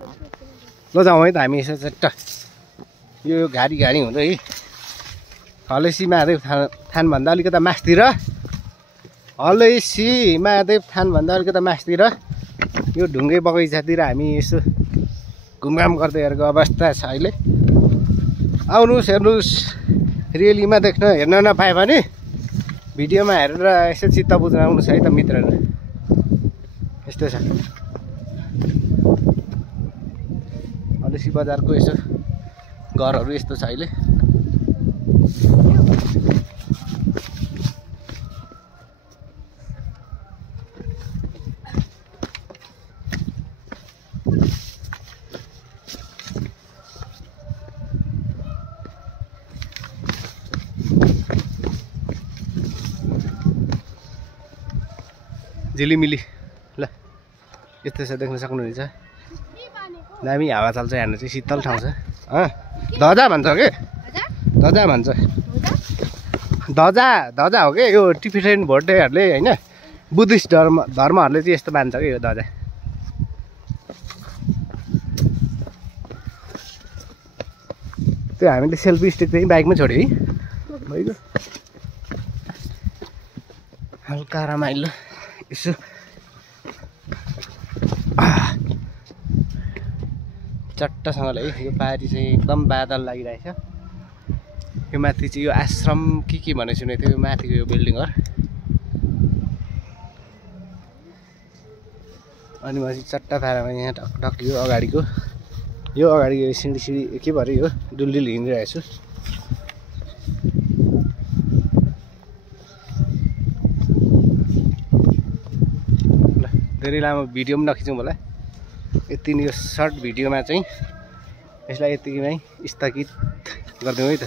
ल जाउँ है त हामी यसो चट्ट यो घारी हुँदै हलेसी महादेव थानभन्दा अलिकता मास्तिर हलेसी महादेव थानभन्दा अलिकता मास्तिर यो ढुङ्गे बगैँचातिर हामी यसो घुमघाम गर्दै हेरेको अवस्था छ अहिले। आउनुहोस् हेर्नुहोस्, रियलीमा हेर्न नपाए भने भिडियोमा हेरेर यसो चित्त बुझ्न आउनुहोस् है त मित्रहरू। यस्तो छ हलेसी बजारको यसो घरहरू यस्तो छ अहिले। झिलिमिली ल यस्तो छ, देख्न सक्नुहुनेछ। दामी हावा चल्छ यहाँनिर चाहिँ, शीतल ठाउँ छ। धजा भन्छ के, धजा भन्छ, धजा हो कि यो टिबेटन भोटेहरूले होइन, बुद्धिस्ट धर्महरूले चाहिँ यस्तो मान्छ कि यो धजा। त्यो हामीले सेल्फी स्टिक चाहिँ बाइकमै छोड्यो है भइगयो। हल्का रमाइलो यसो चट्टसँगले है। यो पारी चाहिँ एकदम बादल लागिरहेछ। यो माथि चाहिँ यो आश्रम के भने सुनेको थियो, यो माथिको यो बिल्डिङ हो। अनि म चाहिँ चट्टा पारामा यहाँ ढकढक यो अगाडिको यो सिँढी के भरे यो डुलडुल हिँडिरहेको छु। ल धेरै लामो भिडियो पनि नखिचौँ होला, यति नै यो सर्ट भिडियोमा चाहिँ यसलाई यतिमै स्थगित गरिदिउँ है त।